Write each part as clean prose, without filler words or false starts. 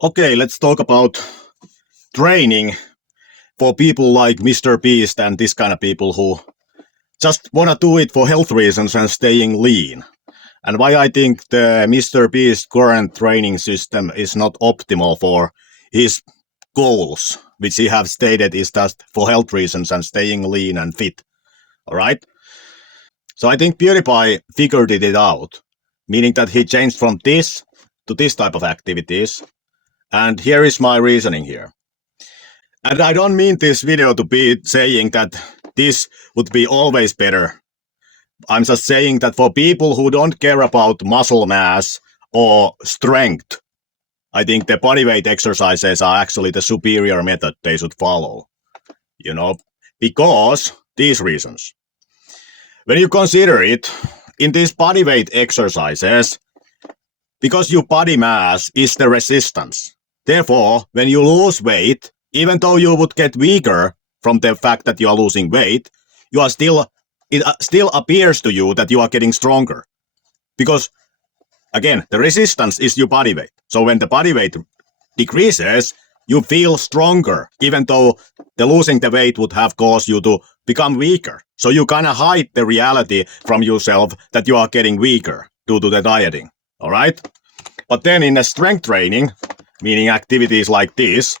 Okay, let's talk about training for people like MrBeast and this kind of people who just want to do it for health reasons and staying lean. And why I think the MrBeast current training system is not optimal for his goals, which he have stated is just for health reasons and staying lean and fit. All right. So I think PewDiePie figured it out, meaning that he changed from this to this type of activities. And here is my reasoning here. And I don't mean this video to be saying that this would be always better. I'm just saying that for people who don't care about muscle mass or strength, I think the bodyweight exercises are actually the superior method they should follow. Because these reasons. When you consider it, in these bodyweight exercises, because your body mass is the resistance. Therefore, when you lose weight, even though you would get weaker from the fact that you are losing weight, it still appears to you that you are getting stronger. Because, again, the resistance is your body weight. So when the body weight decreases, you feel stronger, even though the losing the weight would have caused you to become weaker. So you kind of hide the reality from yourself that you are getting weaker due to the dieting. All right? But then in the strength training, meaning activities like this,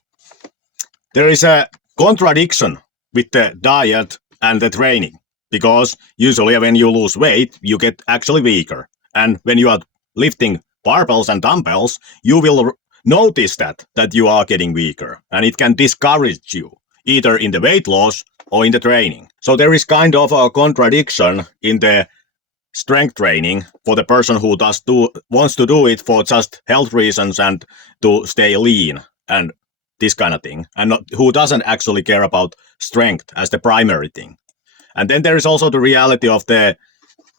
there is a contradiction with the diet and the training. Because usually when you lose weight, you get actually weaker. And when you are lifting barbells and dumbbells, you will notice that you are getting weaker. And it can discourage you, either in the weight loss or in the training. So there is kind of a contradiction in the strength training for the person who wants to do it for just health reasons and to stay lean and this kind of thing, and who doesn't actually care about strength as the primary thing. And then there is also the reality of the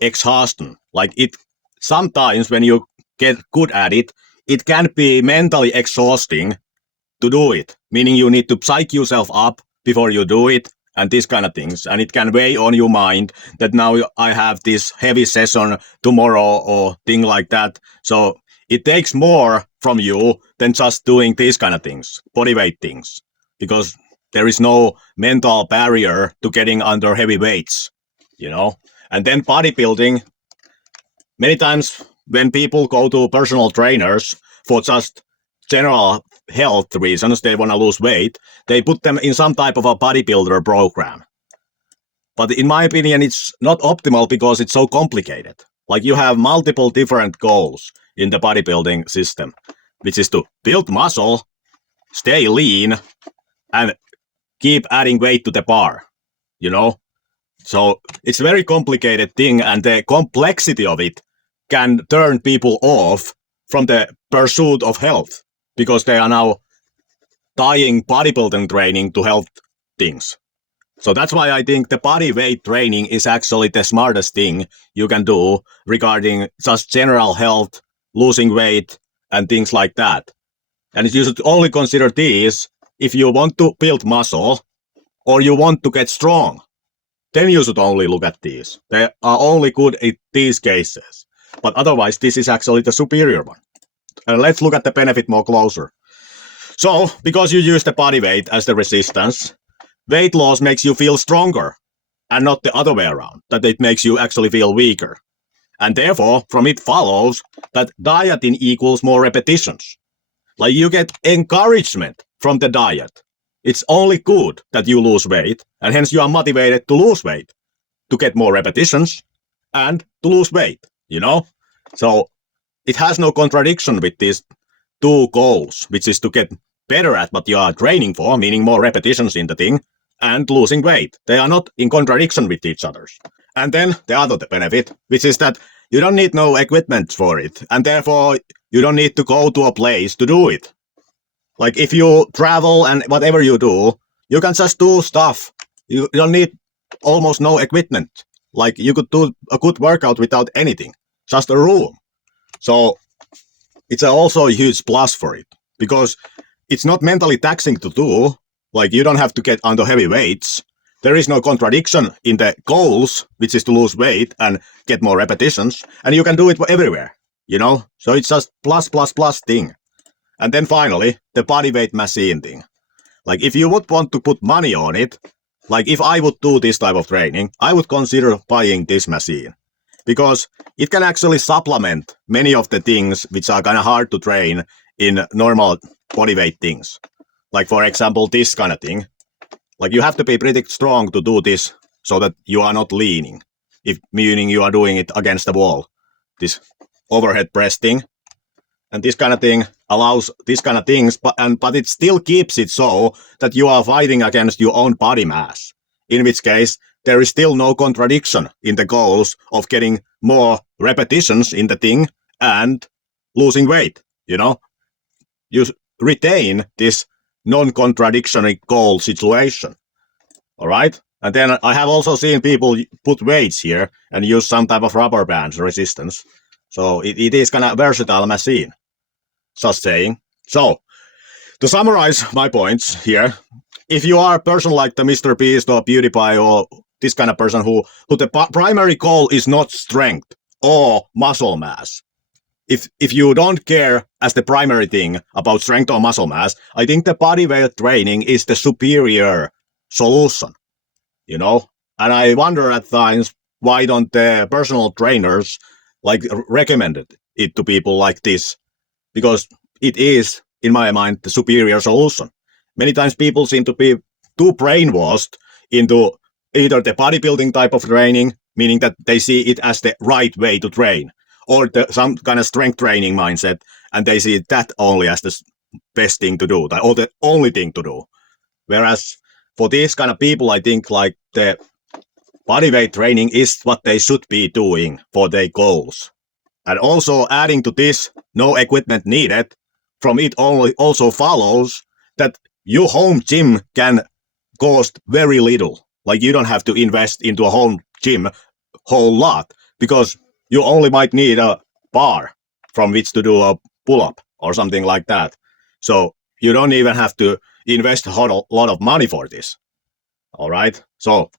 exhaustion. Like it sometimes when you get good at it, it can be mentally exhausting to do it, meaning you need to psych yourself up before you do it and these kind of things. And it can weigh on your mind that now I have this heavy session tomorrow or thing like that. So it takes more from you than just doing these kind of things, bodyweight things, because there is no mental barrier to getting under heavy weights, And then bodybuilding, many times when people go to personal trainers for just general health reasons, they want to lose weight, they put them in some type of a bodybuilder program. But in my opinion, it's not optimal because it's so complicated. Like you have multiple different goals in the bodybuilding system, which is to build muscle, stay lean, and keep adding weight to the bar, So it's a very complicated thing, and the complexity of it can turn people off from the pursuit of health because they are now tying bodybuilding training to health things. So that's why I think the body weight training is actually the smartest thing you can do regarding just general health, losing weight, and things like that. And you should only consider these if you want to build muscle or you want to get strong. Then you should only look at these. They are only good in these cases. But otherwise, this is actually the superior one. And let's look at the benefit more closer. So, because you use the body weight as the resistance, weight loss makes you feel stronger and not the other way around, that it makes you actually feel weaker. And therefore, from it follows that dieting equals more repetitions. Like you get encouragement from the diet. It's only good that you lose weight, and hence you are motivated to lose weight, to get more repetitions and to lose weight, So it has no contradiction with these two goals, which is to get better at what you are training for, meaning more repetitions in the thing, and losing weight. They are not in contradiction with each other. And then the other benefit, which is that you don't need no equipment for it, and therefore you don't need to go to a place to do it. Like if you travel and whatever you do, you can just do stuff. You don't need almost no equipment. Like you could do a good workout without anything, just a room. So it's also a huge plus for it because it's not mentally taxing to do. Like you don't have to get under heavy weights. There is no contradiction in the goals, which is to lose weight and get more repetitions. And you can do it everywhere, So it's just plus thing. And then finally, the body weight machine thing. Like if you would want to put money on it, like if I would do this type of training, I would consider buying this machine. Because it can actually supplement many of the things which are kind of hard to train in normal body weight things. Like for example, this kind of thing. Like you have to be pretty strong to do this so that you are not leaning. If meaning you are doing it against the wall. This overhead press thing. And this kind of thing allows these kind of things, but it still keeps it so that you are fighting against your own body mass. In which case, there is still no contradiction in the goals of getting more repetitions in the thing and losing weight, you know? You retain this non-contradictory goal situation, all right? And then I have also seen people put weights here and use some type of rubber bands resistance. So it is kind of versatile machine. Just saying. So, to summarize my points here, if you are a person like the MrBeast or PewDiePie or this kind of person who the primary goal is not strength or muscle mass, if you don't care as the primary thing about strength or muscle mass, I think the bodyweight training is the superior solution, you know? And I wonder at times, why don't the personal trainers like recommend it to people like this? Because it is, in my mind, the superior solution. Many times people seem to be too brainwashed into either the bodybuilding type of training, meaning that they see it as the right way to train, or some kind of strength training mindset, and they see that only as the best thing to do, or the only thing to do. Whereas for these kind of people, I think like the bodyweight training is what they should be doing for their goals. And also adding to this, no equipment needed, from it only also follows that your home gym can cost very little. Like you don't have to invest into a home gym whole lot, because you only might need a bar from which to do a pull-up or something like that. So you don't even have to invest a lot of money for this. All right? So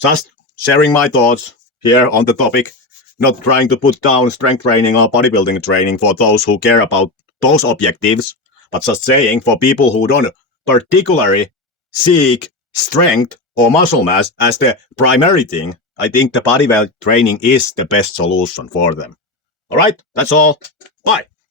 just sharing my thoughts here on the topic. Not trying to put down strength training or bodybuilding training for those who care about those objectives, but just saying for people who don't particularly seek strength or muscle mass as the primary thing, I think the bodyweight training is the best solution for them. All right, that's all. Bye.